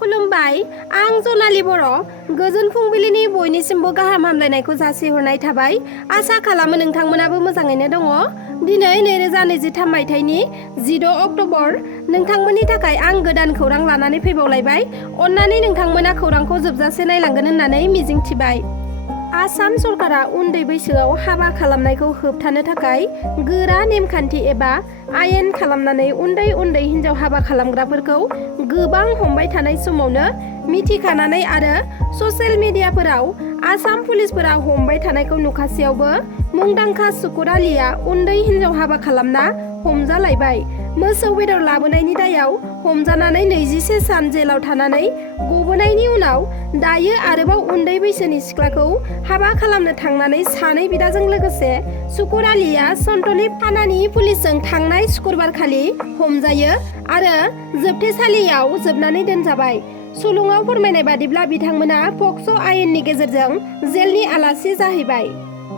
खुलुमबाय आं जनालि बर' गोजोन फुंबिलिनि बयनिसिमबो गाहाम हामलायनायखौ जासिहरनाय थाबाय। आसा खालामो नोंथांमोनाबो मोजाङैनो दङ। दिनै 2023 मायथाइनि 16 अक्ट'बर नोंथांमोननि थाखाय आं गोदान खौरां लानानै फैबावलायबाय। अन्नानै नोंथांमोना खौरांखौ जोबजासे नायलांगोन होननानै मिजिंथिबाय। आसाम सरकारा उन्दै बैसोआव हाबा खालामनायखौ होबथानो थाखाय गोरा नेमखान्थि एबा आयेन खालामनानै उन्दै हिन्जाव हाबा खालामग्राफोरखौ गोबां हमबाय थानाय समावनो मिथिखानानै आरो ससियेल मिडियाफोराव आसाम पुलिसफोरा हमबाय थानायखौ नुखासेयावबो मुंदांखा सुकुर आलीया उन्दै हिन्जाव हाबा खालामना हमजालायबाय। मोसौ बेदर लाबोनायनि दायाव हमजानानै 21 सान जेलाव थानानै गबोनायनि उनाव दायो आरोबाव उन्दै बैसोनि सिख्लाखौ हाबा खालामनो थांनानै सानै बिदाजों लोगोसे सुकुर आलीया सन्तलिब थानानि पुलिसजों थांनाय सुकुरबारखालि हमजायो आरो जोबथेसालियाव जोबनानै दोनजाबाय। सुलुङाव फोरमायनाय बादिब्ला बिथांमोना पक्स' आयेननि गेजेरजों जेलनि आलासि जाहैबाय।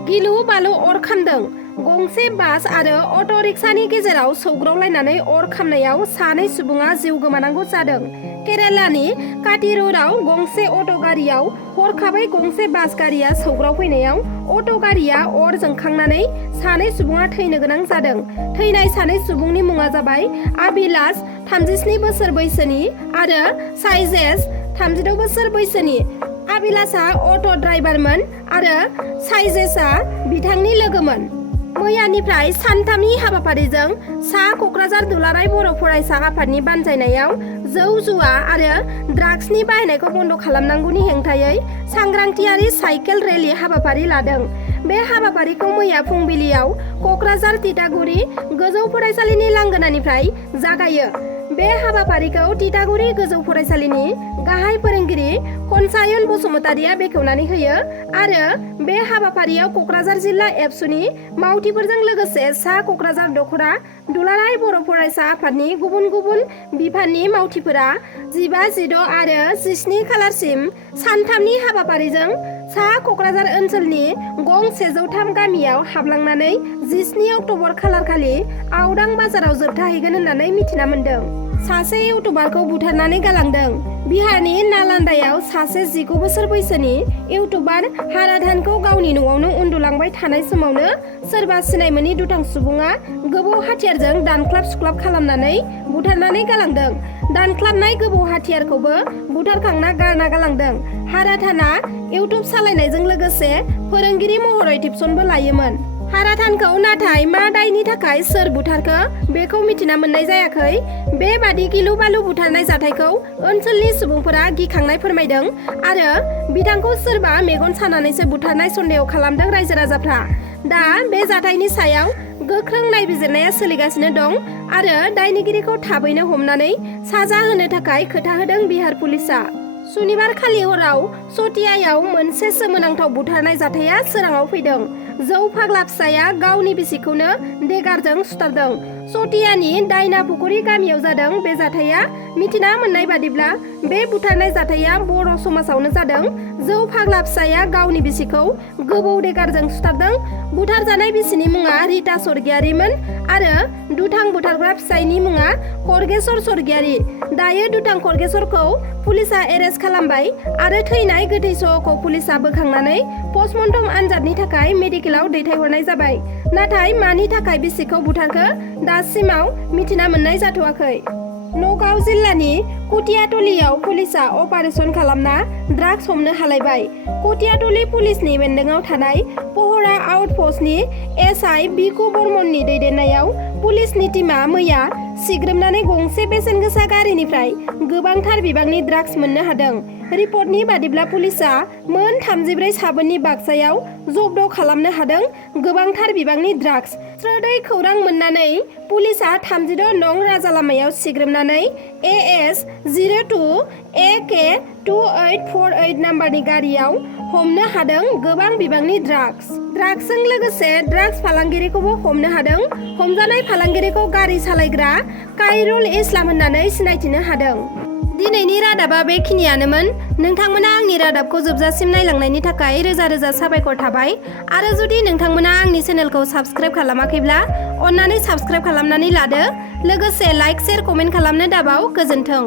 गिलु बालु अर खामदों। गंसे बास आरो अट' रिक्सानि गेजेराव सौग्रावलायनानै अर खामनायाव सानै सुबुङा जिउ गोमानांगौ जादों। केरालानि काटिरुराव गंसे अट' गारियाव हरखाबै गंसे बास गारिया सौग्रावफैनायाव अट' गारिया अर जोंखांनानै सानै सुबुङा थैनो गोनां जादों। थैनाय सानै सुबुंनि मुङा जाबाय आबिलास 37 बोसोर बैसोनि आरो साइजेस 36 बोसोर बैसोनि। आबिलासआ अट' ड्राइभारमोन आरो साइजेसआ बिथांनि लोगोमोन। मैयानिफ्राय सानथामनि हाबाफारिजों सा क'क्राझार दुलाराय बर' फरायसा आफादनि बानजायनायाव जौ जुवा आरो ड्राग्सनि बाहायनायखौ बन्द' खालामनांगौनि हेंथायै सांग्रांथियारि साइकेल रेलि हाबाफारि लादों। बे हाबाफारिखौ मैया फुंबिलियाव क'क्राझार तितागुरि गोजौ फरायसालिनि लांगोनानिफ्राय जागायो। बे हाबाफारिखौ तितागुरि गोजौ फरायसालिनि गाहाय फोरोंगिरि कनसायन बसुमतारिया बेखेवनानै होयो आरो बे हाबाफारियाव क'क्राझार जिल्ला एबसुनि मावथिफोरजों लोगोसे सा क'क्राझार दख'रा दुलाराय बर' फरायसा आफादनि गुबुन बिफाननि मावथिफोरा 15, 16 आरो 17 खालारसिम सानथामनि हाबाफारिजों सा क'क्राझार ओनसोलनि गं 103 गामियाव हाबलांनानै 17 अक्ट'बर खालारखालि आवदां बाजाराव जोबथाहैगोन होननानै मिथिना मोन्दों। सासे इउटुबारखौ बुथारनानै गालांदों। बिहारनि नालान्दायाव सासे 19 बोसोर बैसोनि इउटुबार हाराधानखौ गावनि न'आवनो उन्दुलांबाय थानाय समावनो सोरबा सिनायमोनि दुथां सुबुङा गोबौ हाथियारजों दानख्लाब सुख्लाब खालामनानै बुथारनानै गालांदों। दानख्लाबनाय गोबौ हाथियारखौबो बुथारखांना गारना गालांदों। हाराधानआ इउटुब सालायनायजों लोगोसे फोरोंगिरि महरै टिउसनबो लायोमोन। हाराधानखौ नाथाय मा दायनि थाखाय सोर बुथारखो बेखौ मिथिना मोननाय जायाखै। बेबादि गिलु बालु बुथारनाय जाथायखौ ओनसोलनि सुबुंफोरा गिखांनाय फोरमायदों आरो बिथांखौ सोरबा मेगन सानानैसो बुथारनाय सन्देह खालामदों रायजो राजाफ्रा। दा बे जाथायनि सायाव गोख्रों नायबिजिरनाया सोलिगासिनो दं आरो दायनिगिरिखौ थाबैनो हमनानै साजा होनो थाखाय खोथा होदों बिहार पुलिसआ। सुनिबारखालि हराव सटियायाव मोनसे सोमोनांथाव बुथारनाय जाथाया सोराङाव फैदों। जौ फाग्ला फिसाया गावनि बिसिखौनो देगारजों सुथारदों। सटियानि दायनापुखुरि गामियाव जादों बे जाथाया। मिथिना मोननाय बादिब्ला बे बुथारनाय जाथाया बर' समाजावनो जादों। जौ फाग्ला फिसाया गावनि बिसिखौ गोबौ देगारजों सुथारदों। बुथारजानाय बिसिनि मुङा रिता स्वर्गियारिमोन आरो दुथां बुथारग्रा फिसायनि मुङा खरगेसर स्वर्गियारि। दायो दुथां खरगेसरखौ पुलिसआ एरेस्ट खालामबाय आरो थैनाय गोथै सह'खौ पुलिसआ बोखांनानै पस्टमर्टम आनजादनि थाखाय मेडिकेलाव दैथायहरनाय जाबाय। नाथाय मानि थाखाय बिसिखौ बुथारखो दासिमाव मिथिना मोननाय जाथ'वाखै। नगाव जिल्लानि कटियातलियाव पुलिसआ अपारेसन खालामना ड्राग्स हमनो हालायबाय। कटियातलि पुलिसनि बेन्दोङाव थानाय पहरा आउटपस्टनि एसआइ बिकु बर्मननि दैदेननायाव पुलिसनि टीमआ मैया सिग्रोमनानै गंसे बेसेन गोसा गारिनिफ्राय गोबांथार बिबांनि ड्राग्स मोननो हादों। रिपर्टनि बादिब्ला पुलिसआ मोन 34 साबोननि बाक्सायाव जब्द खालामनो हादों गोबांथार बिबांनि ड्राग्स। स्रोदै खौरां मोननानै पुलिसआ 36 नं राजालामायाव सिग्रोमनानै AS 02AK2848 नाम्बारनि गारियाव हमनो हादों गोबां बिबांनि ड्राग्स। ड्राग्सजों लोगोसे ड्राग्स फालांगिरिखौबो हमनो हादों। हमजानाय फालांगिरिखौ गारि सालायग्रा काइरुल इस्लाम होननानै सिनायथिनो हादों। दिनैनि रादाबा बेखिनियानोमोन। नोंथांमोना आंनि रादाबखौ जोबजासिम नायलांनायनि थाखाय रोजा रोजा साबायखर थाबाय आरो जुदि नोंथांमोना आंनि चेनेलखौ साबस्क्राइब खालामाखैब्ला अन्नानै साबस्क्राइब खालामनानै लादो। लोगोसे लाइक, शेयार, कमेन्ट खालामनो दाबाव। गोजोन्थों।